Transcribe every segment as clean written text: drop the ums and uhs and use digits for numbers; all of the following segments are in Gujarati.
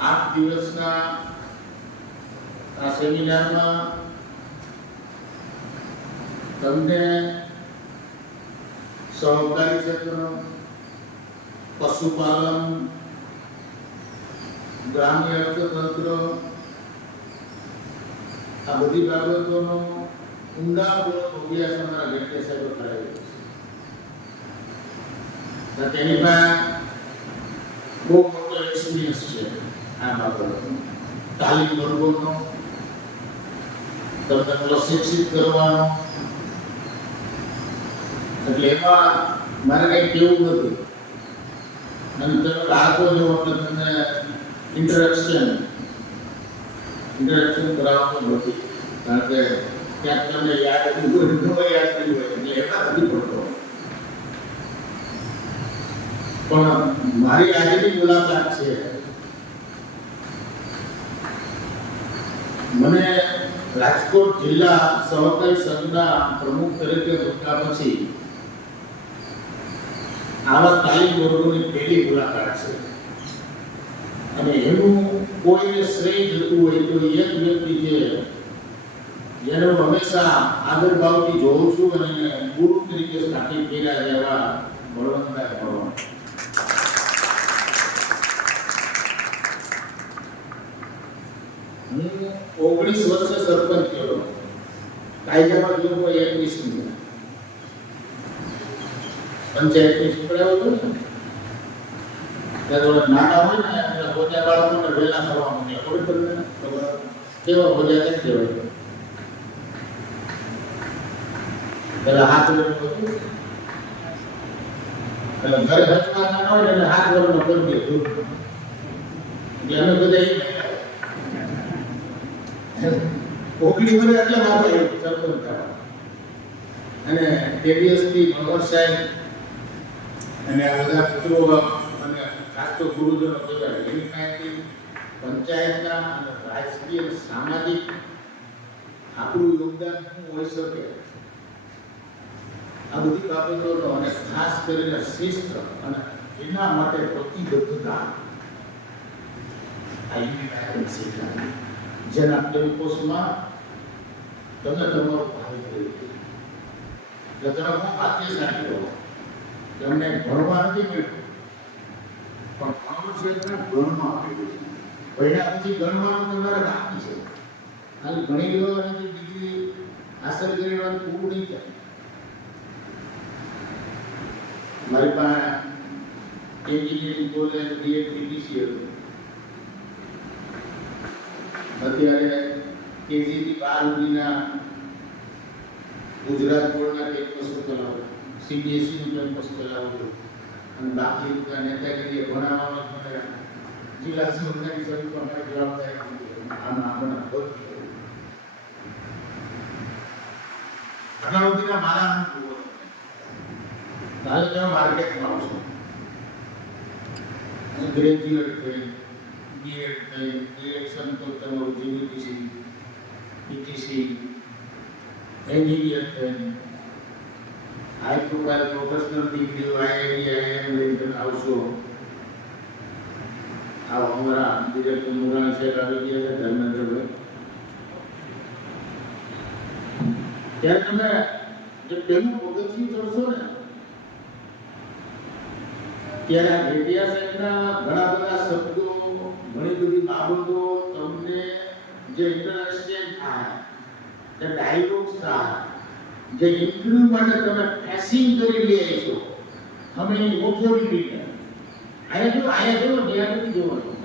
8 દિવસના આ સેમિનારમાં તમને સહકારી ક્ષેત્ર, પશુપાલન, ગ્રામ્ય અર્થતંત્ર આ બધી બાબતોનો ઊંડાણપૂર્વક અભ્યાસ અમારા ગેટકે સાહેબ કરાવ્યો છે. તેની પાસે બહુ મોટો એક્સપિરિયન્સ છે આ બાબતનો. તાલીમ વર્ગોનો, તમને પ્રશિક્ષિત કરવાનો, એટલે એમાં મારે કંઈ કેવું નથી. અને તમે રાખો જો એટલે તમને ઇન્ટરેક્શન કરાવવાનું નથી, કારણ કે ક્યાંક તમને યાદ કર્યું હોય, ન યાદ કર્યું હોય એટલે એમાં નથી પડતો. પણ મારી આજની મુલાકાત છે, મને રાજકોટ જિલ્લા સહકારી સંઘના પ્રમુખ તરીકે મૂક્યા પછી આવા તાલીમ વર્ગોની પહેલી મુલાકાત છે. અને એનું કોઈને શ્રેય જતું હોય તો એક વ્યક્તિ છે જેને હું હંમેશા આદર ભાવથી જોઉં છું અને એને ગુરુ તરીકે સ્થાપિત કર્યા જેવા બળવંતભાઈ ભણવા. હું 19 વર્ષે સરપંચ થયો, કાયદામાં જો 21 પંચાયતની ચૂંટણી હતો ને ત્યારે નાના હોય ને એટલે પોતે બાળકોને વહેલા થવા માંડે. ખબર તમને કેવા બોલ્યા કેમ કહેવાય? પેલા હાથ વરનું હતું એટલે ઘરે હચવા ના હોય એટલે હાથ વરનો કરી દે એટલે અમે બધા ઓગણી વર્ષ એટલે મારો સરપંચ થવા. અને તે દિવસથી ભગવાન સાહેબ અને આ બધા મિત્રો અને ખાસ તો ગુરુજનો કહેવાય એની પાસેથી પંચાયતના અને રાજકીય સામાજિક આપણું યોગદાન શું હોઈ શકે આ બધી બાબતોનો અને ખાસ કરીને શિસ્ત અને એના માટે પ્રતિબદ્ધતા આ યુનિટ શીખ્યા, જેના કેમ્પસમાં તમે તમારું ભાવિ કરી એટલે તમે હું ભાગ્યશાળી રહો. તમને ભણવા નથી મળ્યું પણ ભણવું છે તમે ગણમાં આપેલું છે. પહેલા પછી ગણવાનું તમારે બાકી છે. ખાલી ભણી લો અને ડિગ્રી હાંસલ કરી લેવાનું પૂરું નહીં થાય. મારી પાસે એન્જિનિયરિંગ કોલેજ બીએડ-ટીટીસી હતું. અત્યારે કેજીથી 12 સુધીના ગુજરાત બોર્ડના કેમ્પસ ચલાવું, સીબીએસઈનું કેમ્પસ ચલાવું અને બાકી નેતાગીરીએ ભણાવવામાં મને જિલ્લા સહકારી સંઘમાં મારી જવાબદારી આમાં આપણને ખબર અગાઉથીના મારા અનુભવો હાલ તમે માર્કેટમાં આવશો. હું ગ્રેજ્યુએટ થઈ, બીએડ થઈ, ઇલેક્શન તો તમારું જીવીટીસી, પીટીસી, એન્જિનિયર થઈ, હાઈ પ્રોફાઇલ પ્રોફેશનલ ડિગ્રીઓ આઈઆઈટી, આઈઆઈએમ લઈને તમે આવશો. આ અમારા ડિરેક્ટર મુરાણી સાહેબ આવી ગયા છે, ધર્મેન્દ્રભાઈ. ત્યારે તમે જે પહેલું પગથિયું ચડશો ને ત્યારે રેડિયા સાહેબના ઘણા બધા શબ્દો, ઘણી બધી બાબતો તમને જે ઇન્ટરેસ્ટેડ થાય, જે ડાયલોગ્સ થાય, જે ઇન્ટરવ્યુ માટે તમે ફેસિંગ કરી રહ્યા છો, અમે એની ઓથોરિટીને આયા જો ડિયાબિટી જોવાનું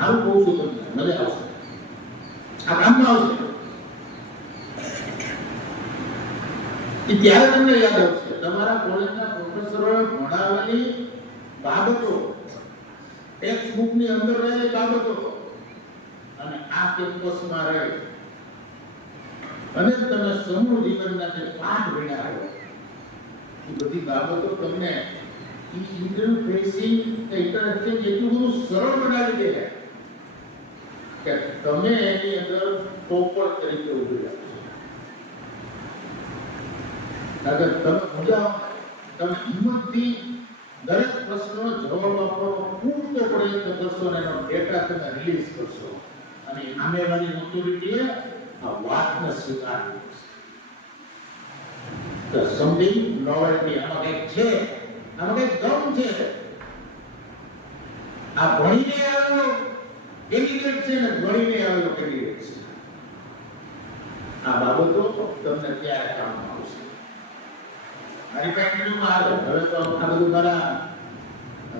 આવું કહું છું તમને મજા આવશે, આ કામમાં આવશે. ત્યારે તમને યાદ આવશે તમારા કોલેજના પ્રોફેસરોએ ભણાવેલી બાબતો, ટેક્સ્ટ બુકની અંદર રહેલી બાબતો અને આ કેમ્પસમાં રહી અને તમે સમૂહ જીવનના જે પાઠ ભણ્યા હોય એ બધી બાબતો તમને ઇન્ટરવ્યુ ફેસિંગ ઇન્ટરેક્શન એટલું બધું સરળ બનાવી દે કે તમે એની અંદર ટોપર તરીકે ઉભી રાખો. અગર તમે મજા તમે હિંમતથી દરેક પ્રશ્નનો જવાબ આપવાનો પૂરતો પ્રયત્ન પ્રયત્ન કરશો ને એનો ડેટા તમે રિલીઝ કરશો અને સામેવાળી ઓથોરિટીએ આ વાતને સ્વીકારવી પડશે. સમથિંગ નોવેલ્ટી, આમાં કંઈક છે, આમાં કંઈક દમ છે. આ ભણીને આવેલો કેન્ડિડેટ છે ને ભણીને આવેલો કેન્ડિડેટ છે. આ બાબતો તમને ક્યારે કામમાં આવશે? મારી પાસે ઇન્ટરવ્યુમાં આવે, હવે તો આ બધું મારા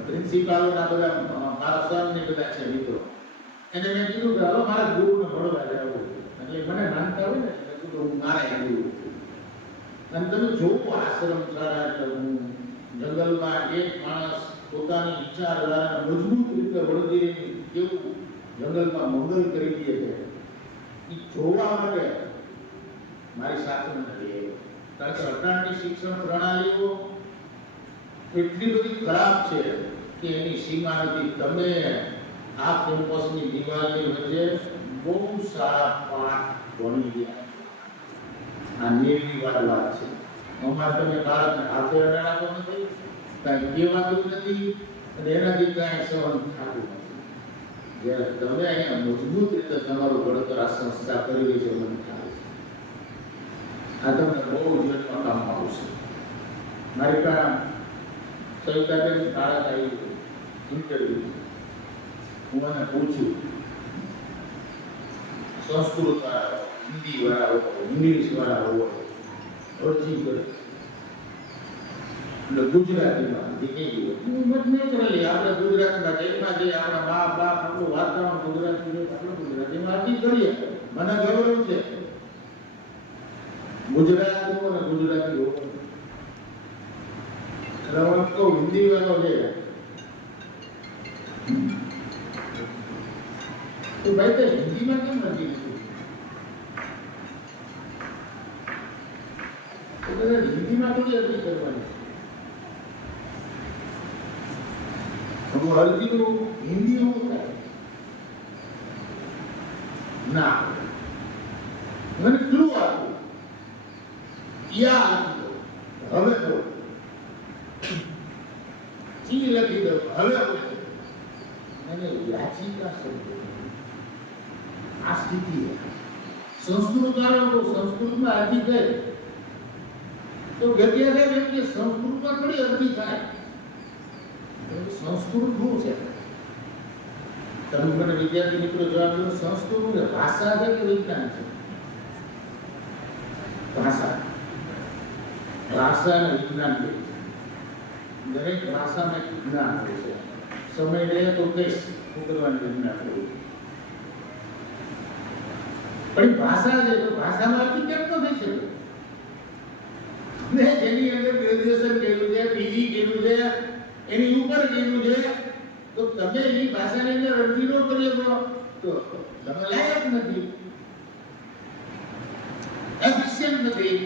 પ્રિન્સિપાલોના બધા મારા સર ને બધા છે મિત્રો, એને મેં કીધું કે હવે મારા ગુરુને ભણવા જવું, એટલે મને માનતા હોય ને એટલે કીધું હું મારા ગુરુ. અને તમે જોવો આશ્રમ સારા, એટલે હું જંગલમાં એક માણસ પોતાની વિચારધારાને મજબૂત રીતે વળગી કેવું જંગલમાં મંગલ કરી દે છે, એ જોવા માટે મારી સાથે નથી આવ્યો. કારણ કે અટાણની શિક્ષણ પ્રણાલીઓ એટલી બધી ખરાબ છે કે એની સીમા નથી. તમે આ કેમ્પસની દિવાલની વચ્ચે બહુ સારા પાઠ ભણી ગયા. આ નિર્વિવાદ વાત છે. અમારે તમે બાળકને હાથે અડાડતો નથી, કાંઈ કહેવાતું નથી અને એનાથી કાંઈ સહન થતું નથી. જ્યારે તમે અહીંયા મજબૂત રીતે તમારું ઘડતર આ સંસ્થા કરી રહી છે, મને ખ્યાલ છે. આ તમને બહુ જીવનમાં કામમાં આવશે. મારી પાસે સવિતાબેન કાળા આવી ઇન્ટરવ્યુ, હું એને પૂછ્યું સંસ્કૃત વાળા, હિન્દી વાળા હોય, ઇંગ્લિશ વાળા હોય, અરજી કરે એટલે ગુજરાતીમાં નેચરલી આપણે ગુજરાતમાં જેલમાં જઈએ, આપણા મા બાપ આપણું વાતાવરણ ગુજરાતી હોય, આપણે ગુજરાતીમાં અરજી કરીએ. મને ગૌરવ છે ગુજરાતનું અને ગુજરાતી હોવાનું. રમત તો હિન્દી વાળો છે તો ભાઈ તો હિન્દીમાં કેમ નથી લીધું? હિન્દીમાં થોડી અરજી કરવાની. અરજીનું હિન્દી એવું થાય ના, મને ક્લુ આપ્યું, યા આપી દો, હવે બોલ, ચી લખી દો, હવે બોલ. અને યાચિકા શબ્દ આ સ્થિતિ સંસ્કૃત વાળો સંસ્કૃતમાં અરજી કરે તો ગતિયા સાહેબ એમ કે સંસ્કૃતમાં થોડી અરજી થાય. સંસ્કૃત શું છે? તમે મને વિદ્યાર્થી મિત્રો જવાબ દો. સંસ્કૃત ભાષા છે કે વિજ્ઞાન છે? ભાષા. ભાષા અને વિજ્ઞાન છે. દરેક ભાષામાં એક વિજ્ઞાન હોય છે. સમય રહે તો કઈશ શું કરવાની વિજ્ઞાન હોય. પણ ભાષા છે તો ભાષામાં અરજી કેમ તો થઈ શકે? ને જેની અંદર ગ્રેજ્યુએશન કર્યું છે, પીજી કર્યું છે, એની ઉપર કર્યું છે, તો તમે એ ભાષાની અંદર અરજી ન કરી શકો તો તમે લાયક નથી, એફિશિયન્ટ નથી,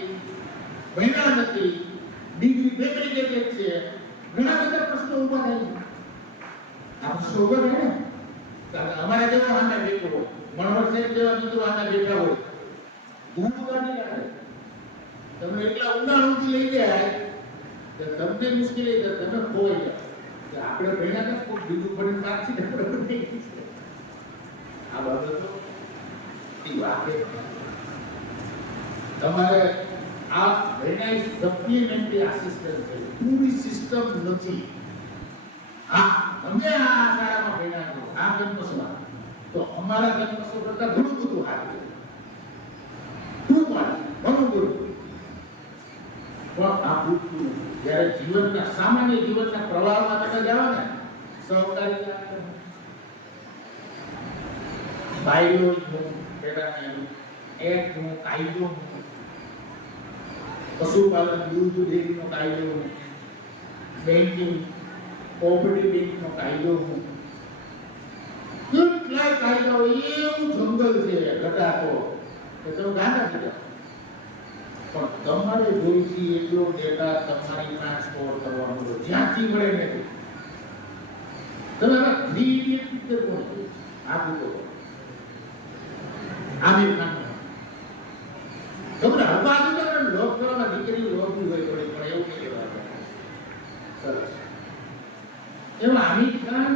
ભણ્યા નથી, ડિગ્રી ફેબ્રિકેટેડ છે. ઘણા બધા પ્રશ્નો ઉભા થાય છે. આ પ્રશ્નો ઉભા થાય ને અમારા જેવા આને બેઠો હોય, મનોહર સાહેબ જેવા મિત્રો આને બેઠા હોય, ધૂમ કાઢી નાખે. તમને એટલા ઊંડાણુંથી લઈ જાય કે તમને મુશ્કેલી છે, તમે ખોઈ જાઓ. આપણે ભણ્યા ને કોઈ બીજું ભણીને પાછી આ બાબતો વાકે તમારે આ ભણ્યા સપ્લિમેન્ટરી આસિસ્ટન્ટ છે, પૂરી સિસ્ટમ નથી. હા, તમે આ શાળામાં ભણ્યા છો, આ કેમ્પસમાં, તો અમારા કેમ્પસો કરતા ઘણું બધું સારું છે. શું વાત ઘણું બધું. પણ આ પૂરતું જ્યારે જીવનના સામાન્ય જીવનના પ્રવાહમાં તમે જાઓ ને, સહકારી બાયોલોજી એક્ટ નું કાયદો, પશુપાલન દૂધ ડેરીનો કાયદો, બેન્કિંગ કોઓપરેટિવ બેંકનો કાયદો, કેટલાય કાયદાઓ એવું જંગલ છે ઘટાકો કે તમે ગાના થઈ પણ તમારે જોઈતી એટલો ડેટા તમારી પાસે સ્ટોર કરવાનો છે, જ્યાંથી મળે નથી. તમે આ 3 ઇડિયટ પિક્ચર કોણ છે? આપું તો આમિર ખાન તમને હબાદ ઉપર લોક કરવામાં દીકરી લોભી હોય થોડી, પણ એવું નહીં કહેવાય. સરસ. એમાં આમિર ખાન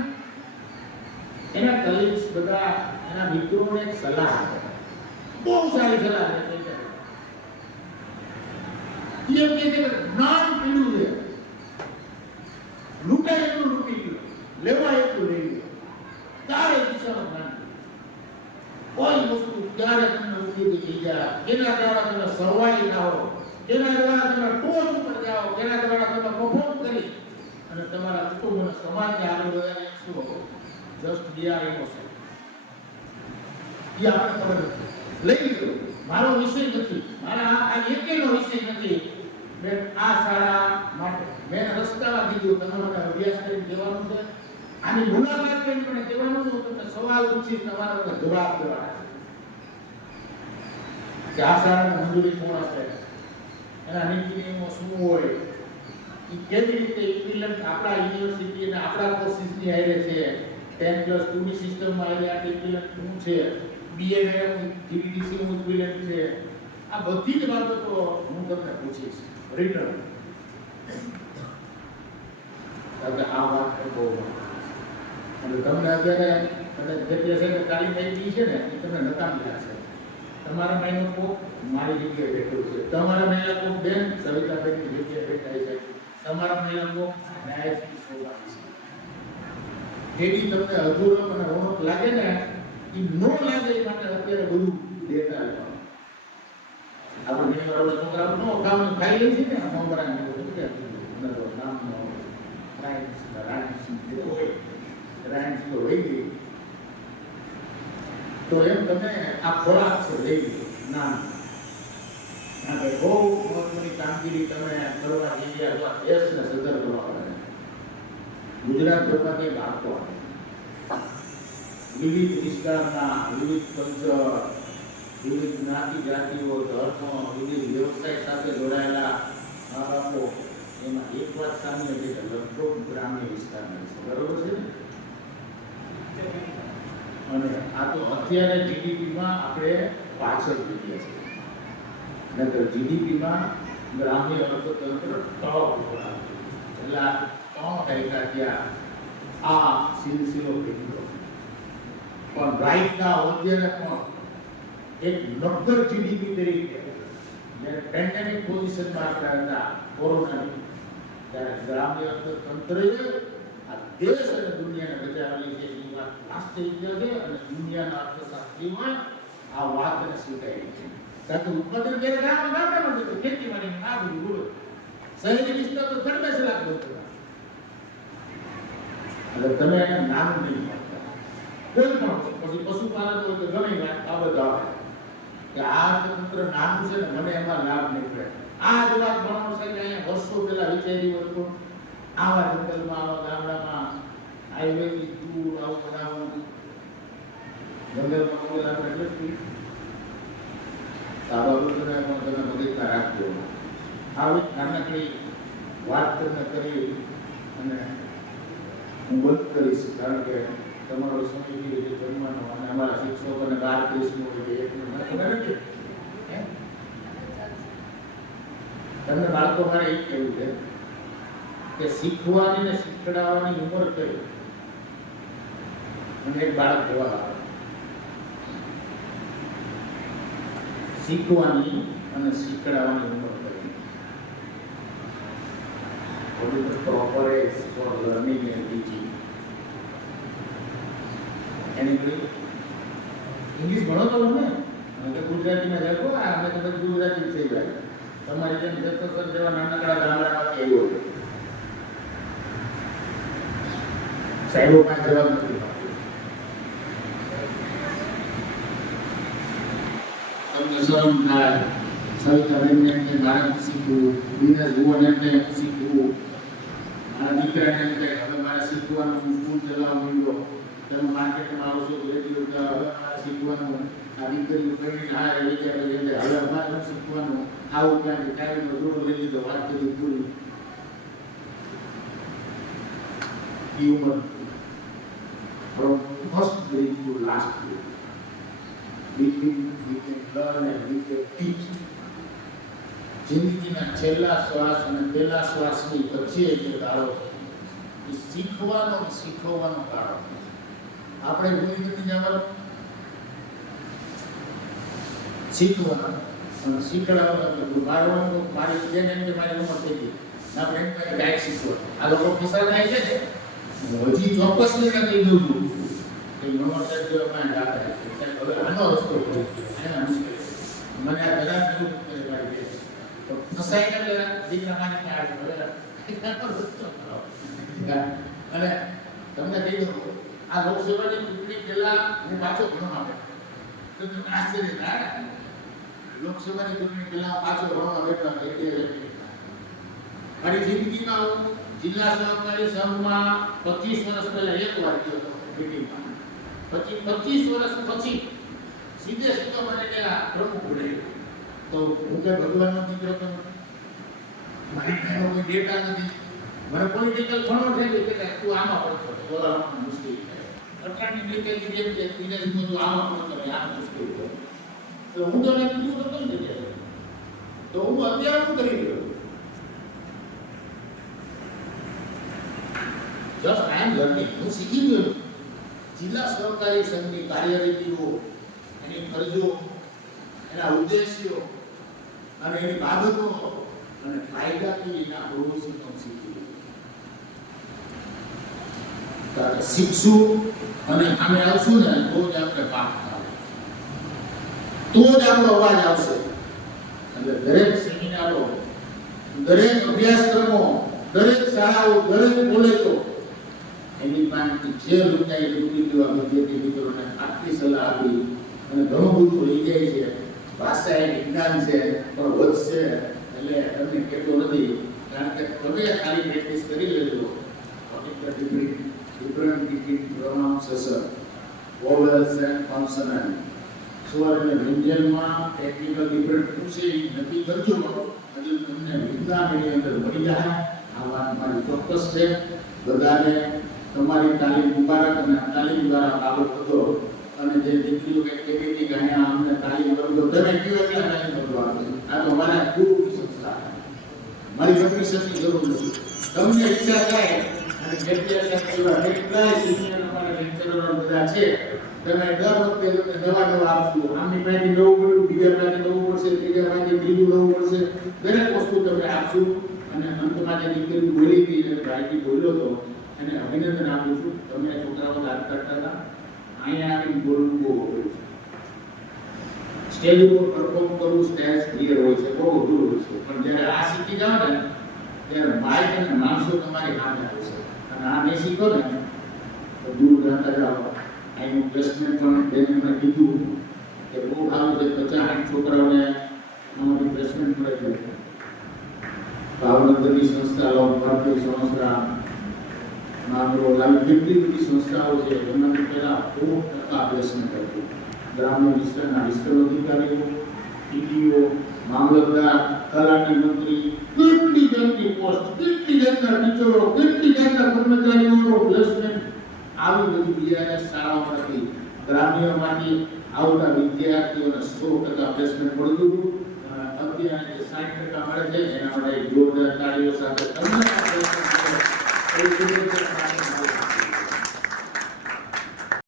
એના કલીગ્સ બધા એના મિત્રોને એક સલાહ આપે, બહુ સારી સલાહ આપે છે. એમ કે જ્ઞાન પીડું છે, લૂંટાય એટલું લૂંટી ગયો, લેવાય એટલું લઈ ગયો, તારે દિશામાં જ્ઞાન કોઈ વસ્તુ ક્યારે તમને ઉપયોગી થઈ જાય, જેના દ્વારા તમે સર્વાઈ જાઓ, જેના દ્વારા તમે ટોચ ઉપર જાઓ, જેના દ્વારા તમે પરફોર્મ કરી અને તમારા કુટુંબ અને સમાજને આગળ વધારી શકશો. Just be are innocent. એ આપણે ખબર નથી. લઈ લીધો મારો વિષય નથી, મારા આ એકેનો વિષય નથી. મેં આ શાળા માટે મેં રસ્તામાં કીધું તમે મને અભ્યાસ કરીને જવાનું છે, આની મુલાકાત કરીને મને કહેવાનું છે, તમને સવાલ પૂછી તમારા મને જવાબ દેવાના છે. આ શાળાને મંજૂરી કોણ આપે, એના નીતિ નિયમો શું હોય, એ કેવી રીતે ઇક્વિવેલન્ટ આપણા યુનિવર્સિટી અને આપણા કોર્સિસની હારે છે, 10+2 ની સિસ્ટમમાં હારે આ ઇક્વિવેલન્ટ શું છે, બીએનએમ જીડીડીસી નું ઇક્વિવેલન્ટ છે, આ બધી જ બાબતો હું તમને પૂછીશ રિટર્ન. આ વાત બહુ અને તમને અત્યારે જેટલી છે કે તાલીમ થઈ ગઈ છે ને એ તમને નકામી લાગશે. તમારા મહિનો કોક મારી જગ્યાએ બેઠું છે, તમારા મહિના કોક બેન સવિતાબેનની જગ્યાએ બેઠા છે, તમારા મહિના કોક ન્યાયથી શોધાય છે. જેથી તમને અધૂરો અને રોનક લાગે ને એ નો લાગે એ માટે અત્યારે બધું ડેટા લેવાનું. આપણે ઘણી વાર આપણા છોકરાઓ નો કામ ખાઈ લે છે ને મમરાને નામનો રાઇન્સ જે હોય રાઇન્સ તો લઈ ગઈ તો એમ તમે આ ખોરાક છે લઈ ગયો નામ બહુ મહત્વની કામગીરી તમે કરવા જઈ રહ્યા છો. દેશને સદર કરવા પડે. ગુજરાત ભરમાંથી બાળકો વિવિધ વિસ્તારના, વિવિધ કલ્ચર, વિવિધ જ્ઞાતિ જાતિઓ, ધર્મ, વિવિધ વ્યવસાય સાથે જોડાયેલા મા બાપો, એમાં એક વાત સામે છે કે લગભગ ગ્રામ્ય વિસ્તારના છે. બરોબર છે ને? અને આ તો અત્યારે જીડીપીમાં આપણે પાછળ થઈ ગયા છે. નહીતર જીડીપીમાં ગ્રામ્ય અર્થતંત્ર ટોપ ઉપર એટલે 3 દાયકા ત્યાં આ સિલસિલો નીકળ્યો. પણ રાઈટના અત્યારે પણ એક નક્કર જીડીપી તરીકે જ્યારે પેન્ડેમિક પોઝિશનમાં આપણે હતા કોરોનાની, ત્યારે ગ્રામ્ય અર્થતંત્રએ આ દેશ અને દુનિયાને બચાવેલી છે. એ વાત વાસ્તવિક છે અને દુનિયાના અર્થશાસ્ત્રીમાં આ વાતને સ્વીકારી છે. કારણ કે ઉત્પાદન જ્યારે ગામડામાં જતું ખેતીવાડી આ બધું બોલો, શહેરી વિસ્તાર તો થડ બેસેલા એટલે તમે એને નામ નહીં મળતા. કોઈ પણ પછી પશુપાલન હોય તો ગમે વાત બાબત આવે કે આ અર્થતંત્ર નાનું છે ને મને એમાં લાભ નહીં પડે. આ જ વાત ભણવાનું છે કે અહીંયા વર્ષો પહેલા વિચાર્યું હતું આવા જંગલમાં આવા ગામડામાં હાઈવેથી દૂર આવું બનાવવું, જંગલમાં કોઈ આપણે નથી આ બાબતોને પણ તમે મગજમાં રાખજો. આવી નાનકડી વાત તમને કરી અને હું બંધ કરીશ, કારણ કે તમારો સમય જે જન્મનો અને અમારા શિક્ષકોને 12-30 હોય એક ખબર નથી. તમને બાળકો મારે એ કહેવું છે કે શીખવાની ને શીખડાવવાની ઉંમર કરી અને એક બાળક જવાબ આવે. શીખવાની અને શીખડાવવાની ઉંમર કરી. Proper age for learning and teaching. English ભણો તો ને અને ગુજરાતીમાં જાગો. અમે તો બધું ગુજરાતી થઈ જાય. તમારી જેમ સર જેવા નાનકડા ગામડામાંથી આવ્યો છે. સાહેબો પાસે જવાબ નથી. તમને શરમ થાય. સવિતાબેનને એમને મારે શીખવું, દિનેશ ભુવન એમને શીખવું, મારા દીકરાને એમ કહે હવે મારે શીખવાનું, હું સ્કૂલ ચલાવવા માંડ્યો, તમે માર્કેટમાં આવશો તો એટલી હવે મારે શીખવાનું, આ દીકરીઓ કરીને હારે વિચાર એટલે હવે અમારે શીખવાનું, આવું ક્યાંથી કાઢીનો જોડો લઈ લીધો, વાત કરી પૂરી. એ ઉંમર from first grade to last grade. We can learn and we can teach. જિંદગીના છેલ્લા શ્વાસ અને પહેલા શ્વાસની વચ્ચે જે ગાળો છે એ શીખવાનો શીખવવાનો ગાળો છે. આપણે ભૂલી નથી જવાનું, શીખવાનું અને શીખડાવવાનું. મારી બેન એમ કે મારી ઉંમર થઈ ગઈ, આપણે એમ કહે ગાયક શીખવા. આ લોકો ફસાર થાય છે ને, હજી ચોક્કસ નહીં કહી દઉં છું કે મનોહર સાહેબ જેવા કાંઈ દાખલા છે. હવે આનો રસ્તો કરું એના મુશ્કેલ મને આ કદાચ એવું કરે મારી બેન તો ફસાઈને એટલે દીકરા મારી આવે હવે રસ્તો કરો. અને તમને કહી દઉં, આ લોકસભાની ચૂંટણી પહેલા હું પાછો ભણવા બેઠો તો તમને આશ્ચર્ય થાય. લોકસભાની ચૂંટણી પહેલા પાછો ભણવા બેઠો મારી જિંદગીમાં હું જિલ્લા સહકારી સંઘમાં 25 વર્ષ પહેલા એક વાર ગયો હતો મીટિંગમાં. પછી 25 વર્ષ પછી સીધો મને પેલા પ્રમુખ બનાવ્યો. તો હું કે ભગવાનનો દીકરો તો મારી પાસે કોઈ ડેટા નથી, મને પોલિટિકલ ઘણો થઈ ગયો કે તું આમાં પડતો બોલાવવાનું મુશ્કેલ થાય. સરકારની ડિટેલ જેમ કે વિદેશ બધું આમાં પડતો રહે આ મુશ્કેલ થાય. તો હું તો એને કીધું તો કેમ જગ્યા તો હું અત્યારે શું કરી રહ્યો જસ્ટ આઈ એમ લર્નિંગ. હું શીખી ગયો જિલ્લા સહકારી સંઘની કાર્યરીતિઓ, એની ફરજો, એના ઉદ્દેશ્યો અને એની બાબતો અને કાયદાકીયના પ્રોવિઝનો શીખી ગયો. શીખશું અને અમે આવશું ને તો જ આપણે પાક થાય, તો જ આપણો અવાજ આવશે. એટલે દરેક સેમિનારો, દરેક અભ્યાસક્રમો, દરેક શાળાઓ, દરેક કોલેજો એની પાસેથી જે રૂપિયા રૂપી દેવા વિદ્યાર્થી મિત્રોને આટલી સલાહ આપી અને ઘણું બધું લઈ જાય છે. ભાષા એ વિજ્ઞાન છે પણ વધશે એટલે તમને કહેતો નથી, કારણ કે તમે ખાલી પ્રેક્ટિસ કરી લેજો. Different pronounce, vowels and consonant, સ્વર અને વ્યંજનમાં ટેકનિકલ ડિફરન્ટ પૂછે નક્કી કરજો એટલે તમને વિજ્ઞાન એની અંદર મળી જાય. આ વાત મારી ચોક્કસ છે. બધાને તમારી તાલીમ મુબારક અને તાલીમ દ્વારા આગળ વધો. અને જે દીકરીઓ કે કહેતી કે અહીંયા અમને તાલીમ કરજો, તમે કયો એટલા તાલીમ કરજો આપે. આ તો મારા ગુરુ સંસ્થા, મારી પરમિશનની જરૂર નથી. તમને ઈચ્છા થાય અને કેટલાય સિનિયર અમારા લેક્ચરરો બધા છે, તમે દર વખતે નવા આપશો. આમની પાસેથી નવું મળ્યું, બીજા પાસે નવું મળશે, ત્રીજા પાસે ત્રીજું નવું મળશે. દરેક વસ્તુ તમે આપશો. અને અંતમાં જે દીકરી બોલી હતી અને ભાઈથી બોલ્યો હતો એને અભિનંદન આપું છું. તમે છોકરાઓ યાદ કરતા હતા, અહીંયા આવીને બોલવું બહુ અઘરું છે. સ્ટેજ ઉપર પરફોર્મ કરવું સ્ટેજ ક્લિયર હોય છે, બહુ અઘરું હોય છે. પણ જ્યારે આ શીખી જાઓ ને ત્યારે માઇક અને માણસો તમારી સામે આવશે. અને આ નહીં શીખો ને તો દૂર રહેતા જાઓ. અહીંનું પ્લેસમેન્ટ પણ બેને મેં કીધું કે બહુ સારું છે. 50-60 છોકરાઓને આમાંથી પ્લેસમેન્ટ મળે છે. ભાવનગરની સંસ્થા, ભારતીય સંસ્થા, માંગરો, આવી કેટલી બધી સંસ્થાઓ છે. એમાંથી પહેલા 100% પ્લેસમેન્ટ હતું. ગ્રામ્ય વિસ્તારના વિસ્તરણ અધિકારીઓ, ટીડીઓ, મામલતદાર, તલાટી મંત્રી, કેટલી જાતની પોસ્ટ, કેટલી જાતના ટીચરો, કેટલી જાતના કર્મચારીઓનો પ્લેસમેન્ટ આવી બધી બીઆરએસ શાળાઓમાંથી ગ્રામ્યમાંથી આવતા વિદ્યાર્થીઓને 100% પ્લેસમેન્ટ મળતું હતું. અત્યારે 60% મળે છે. એના માટે જોરદાર તાળીઓ સાથે તમને